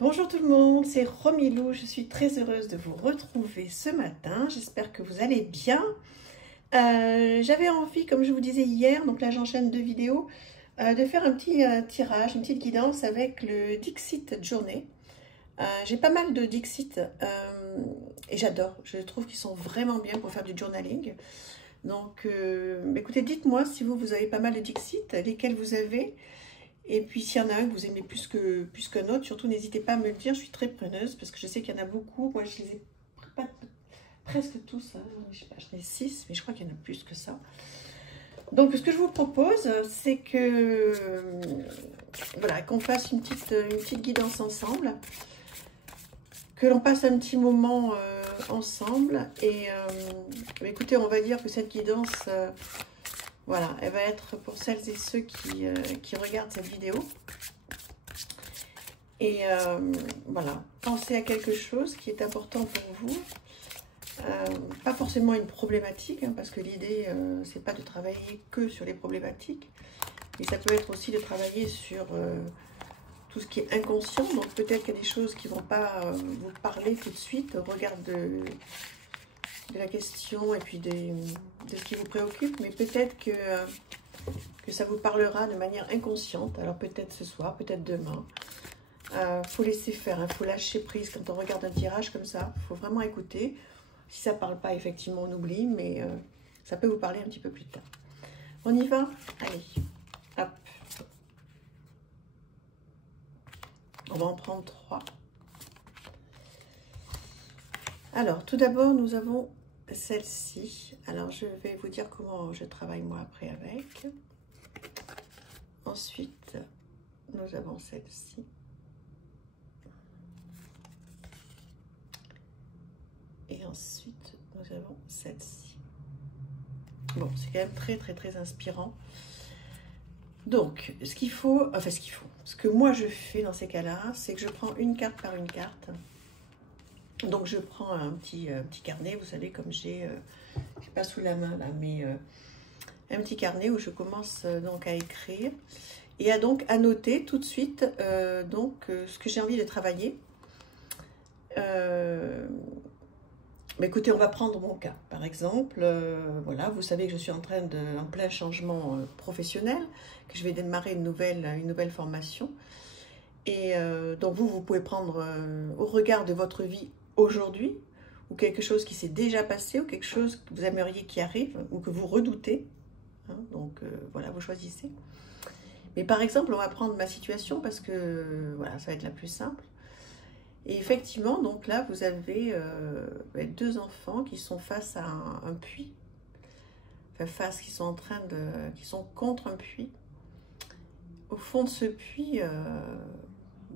Bonjour tout le monde, c'est Romilou, je suis très heureuse de vous retrouver ce matin, j'espère que vous allez bien. J'avais envie, comme je vous disais hier, donc là j'enchaîne 2 vidéos, de faire un petit tirage, une petite guidance avec le Dixit Journée. J'ai pas mal de Dixit et j'adore, je trouve qu'ils sont vraiment bien pour faire du journaling. Donc écoutez, dites-moi si vous avez pas mal de Dixit, lesquels vous avez. Et puis s'il y en a un que vous aimez plus qu'un autre, surtout n'hésitez pas à me le dire, je suis très preneuse parce que je sais qu'il y en a beaucoup. Moi je les ai pas, presque tous, hein. Je sais pas, j'en ai 6, mais je crois qu'il y en a plus que ça. Donc ce que je vous propose, c'est que voilà, qu'on fasse une petite guidance ensemble, que l'on passe un petit moment ensemble. Et écoutez, on va dire que cette guidance... voilà, elle va être pour celles et ceux qui regardent cette vidéo. Et voilà, pensez à quelque chose qui est important pour vous. Pas forcément une problématique, hein, parce que l'idée, c'est pas de travailler que sur les problématiques. Mais ça peut être aussi de travailler sur tout ce qui est inconscient. Donc peut-être qu'il y a des choses qui ne vont pas vous parler tout de suite au regard de la question et puis de ce qui vous préoccupe, mais peut-être que ça vous parlera de manière inconsciente. Alors peut-être ce soir, peut-être demain. Faut laisser faire, hein, faut lâcher prise quand on regarde un tirage comme ça. Il faut vraiment écouter. Si ça ne parle pas, effectivement, on oublie, mais ça peut vous parler un petit peu plus tard. On y va? Allez, hop. On va en prendre 3. Alors, tout d'abord, nous avons celle-ci. Alors, je vais vous dire comment je travaille moi après avec. Ensuite, nous avons celle-ci. Et ensuite, nous avons celle-ci. Bon, c'est quand même très, très, très inspirant. Donc, ce que moi je fais dans ces cas-là, c'est que je prends une carte par une carte. Donc je prends un petit carnet, vous savez, comme j'ai pas sous la main là, mais un petit carnet où je commence donc à écrire et à donc à noter tout de suite ce que j'ai envie de travailler. Mais écoutez, on va prendre mon cas, par exemple. Voilà, vous savez que je suis en plein changement professionnel, que je vais démarrer une nouvelle formation. Et donc vous pouvez prendre au regard de votre vie aujourd'hui, ou quelque chose qui s'est déjà passé, ou quelque chose que vous aimeriez qui arrive, ou que vous redoutez. Hein, donc voilà, vous choisissez. Mais par exemple, on va prendre ma situation parce que voilà, ça va être la plus simple. Et effectivement, donc là, vous avez 2 enfants qui sont face à un puits, enfin qui sont contre un puits. Au fond de ce puits,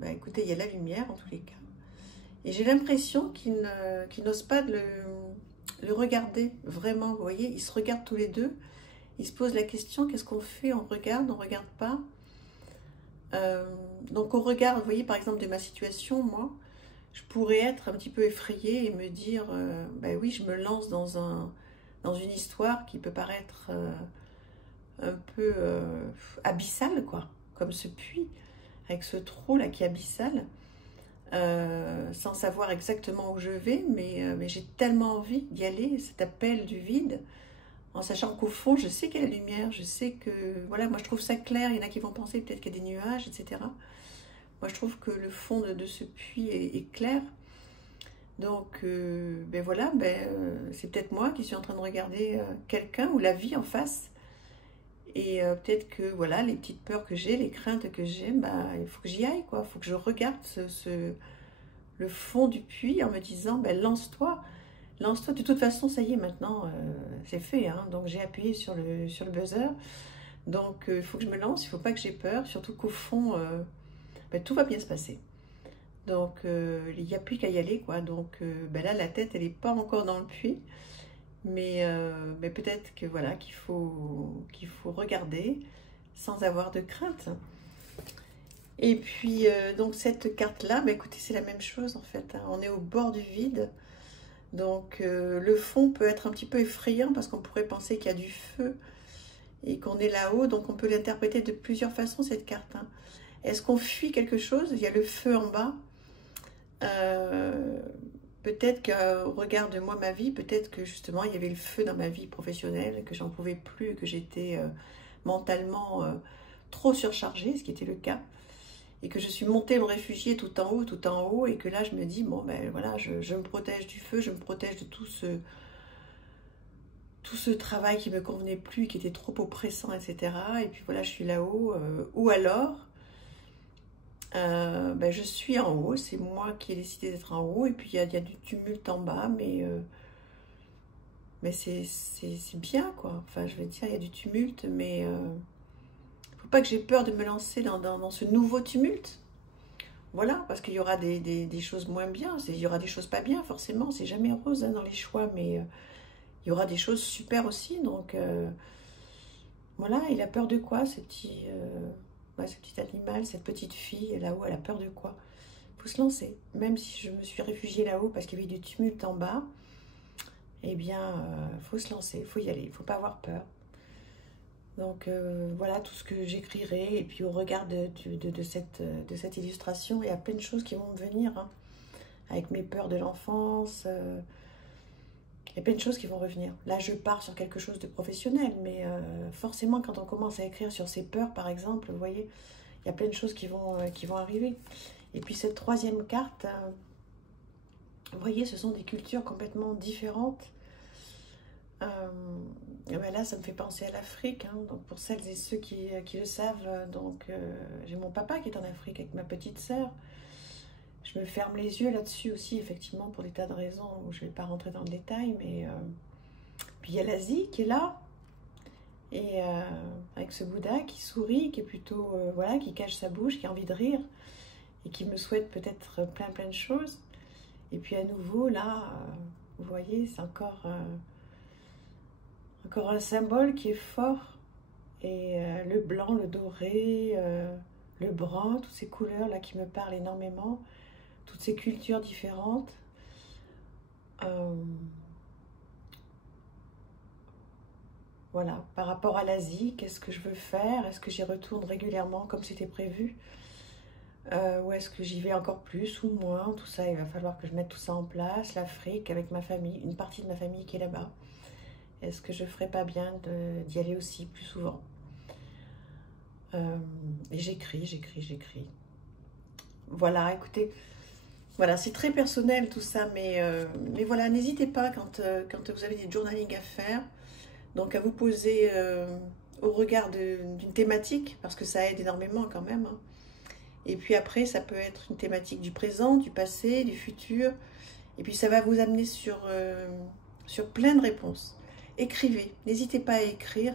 écoutez, il y a la lumière en tous les cas. Et j'ai l'impression qu'ils n'osent pas le regarder vraiment. Vous voyez, ils se regardent tous les deux. Ils se posent la question, qu'est-ce qu'on fait? On regarde pas. Donc au regard, vous voyez, par exemple, de ma situation, moi, je pourrais être un petit peu effrayée et me dire, oui, je me lance dans une histoire qui peut paraître un peu abyssale, quoi, comme ce puits, avec ce trou là qui est abyssal, sans savoir exactement où je vais, mais j'ai tellement envie d'y aller, cet appel du vide, en sachant qu'au fond, je sais qu'il y a la lumière, je sais que, voilà, moi je trouve ça clair, il y en a qui vont penser peut-être qu'il y a des nuages, etc. Moi, je trouve que le fond de ce puits est clair. Donc, voilà, c'est peut-être moi qui suis en train de regarder quelqu'un ou la vie en face. Et peut-être que, voilà, les petites peurs que j'ai, les craintes que j'ai, il faut que j'y aille, quoi. Il faut que je regarde le fond du puits en me disant, lance-toi. Lance-toi. De toute façon, ça y est, maintenant, c'est fait. Hein. Donc, j'ai appuyé sur le buzzer. Donc, il faut que je me lance. Il ne faut pas que j'ai peur. Surtout qu'au fond... tout va bien se passer. Donc, il n'y a plus qu'à y aller, quoi. Donc, là, la tête, elle n'est pas encore dans le puits. Mais peut-être que, voilà, qu'il faut regarder sans avoir de crainte. Et puis, donc, cette carte-là, écoutez, c'est la même chose, en fait. Hein. On est au bord du vide. Donc, le fond peut être un petit peu effrayant parce qu'on pourrait penser qu'il y a du feu et qu'on est là-haut. Donc, on peut l'interpréter de plusieurs façons, cette carte. Hein. Est-ce qu'on fuit quelque chose? Il y a le feu en bas. Peut-être qu'au regard de moi, ma vie, peut-être que justement il y avait le feu dans ma vie professionnelle, que j'en pouvais plus, que j'étais mentalement trop surchargée, ce qui était le cas, et que je suis montée me réfugier tout en haut, et que là je me dis, bon ben voilà, je me protège du feu, je me protège de tout ce travail qui me convenait plus, qui était trop oppressant, etc. Et puis voilà, je suis là-haut, ou alors, ben, je suis en haut, c'est moi qui ai décidé d'être en haut, et puis il y a du tumulte en bas, mais c'est bien, quoi. Enfin, je veux dire, il y a du tumulte, mais faut pas que j'ai peur de me lancer dans ce nouveau tumulte. Voilà, parce qu'il y aura des choses moins bien, il y aura des choses pas bien, forcément, c'est jamais rose hein, dans les choix, mais il y aura des choses super aussi, donc voilà, il a peur de quoi, ce petit animal, cette petite fille là-haut, elle a peur de quoi? Il faut se lancer, même si je me suis réfugiée là-haut parce qu'il y avait du tumulte en bas, eh bien, faut se lancer, faut y aller, il faut pas avoir peur. Donc voilà tout ce que j'écrirai, et puis au regard de cette illustration, il y a plein de choses qui vont me venir, hein, avec mes peurs de l'enfance, il y a plein de choses qui vont revenir. Là, je pars sur quelque chose de professionnel, mais forcément, quand on commence à écrire sur ses peurs, par exemple, vous voyez, il y a plein de choses qui vont arriver. Et puis cette troisième carte, vous voyez, ce sont des cultures complètement différentes. Ben là, ça me fait penser à l'Afrique, hein. Donc pour celles et ceux qui le savent, j'ai mon papa qui est en Afrique avec ma petite sœur. Je me ferme les yeux là-dessus aussi, effectivement, pour des tas de raisons où je ne vais pas rentrer dans le détail, mais puis il y a l'Asie qui est là, et avec ce Bouddha qui sourit, qui est plutôt, voilà, qui cache sa bouche, qui a envie de rire, et qui me souhaite peut-être plein de choses. Et puis à nouveau, là, vous voyez, c'est encore un symbole qui est fort, et le blanc, le doré, le brun, toutes ces couleurs là qui me parlent énormément, toutes ces cultures différentes. Voilà, par rapport à l'Asie, qu'est-ce que je veux faire? Est-ce que j'y retourne régulièrement comme c'était prévu? Ou est-ce que j'y vais encore plus ou moins? Tout ça, il va falloir que je mette tout ça en place. L'Afrique avec ma famille, une partie de ma famille qui est là-bas. Est-ce que je ferais pas bien d'y aller aussi plus souvent? Et j'écris. Voilà, écoutez, voilà, c'est très personnel tout ça, mais voilà, n'hésitez pas quand vous avez des journaling à faire, donc à vous poser au regard d'une thématique, parce que ça aide énormément quand même, hein. Et puis après, ça peut être une thématique du présent, du passé, du futur, et puis ça va vous amener sur plein de réponses. Écrivez, n'hésitez pas à écrire,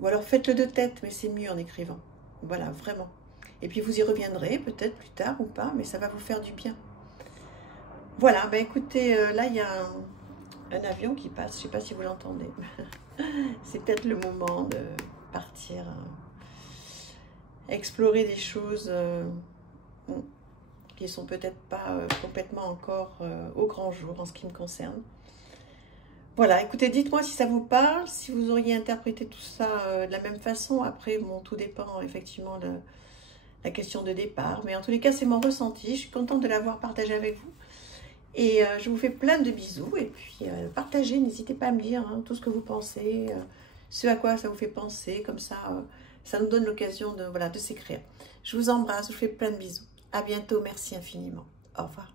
ou alors faites-le de tête, mais c'est mieux en écrivant. Voilà, vraiment. Et puis vous y reviendrez peut-être plus tard ou pas, mais ça va vous faire du bien. Voilà, ben écoutez, là il y a un avion qui passe, je ne sais pas si vous l'entendez. C'est peut-être le moment de partir explorer des choses qui ne sont peut-être pas complètement encore au grand jour en ce qui me concerne. Voilà, écoutez, dites-moi si ça vous parle, si vous auriez interprété tout ça de la même façon. Après, bon, tout dépend effectivement de la question de départ. Mais en tous les cas, c'est mon ressenti. Je suis contente de l'avoir partagé avec vous. Et je vous fais plein de bisous. Et puis, partagez, n'hésitez pas à me dire hein, tout ce que vous pensez, ce à quoi ça vous fait penser. Comme ça, ça nous donne l'occasion de, voilà, de s'écrire. Je vous embrasse, je vous fais plein de bisous. À bientôt, merci infiniment. Au revoir.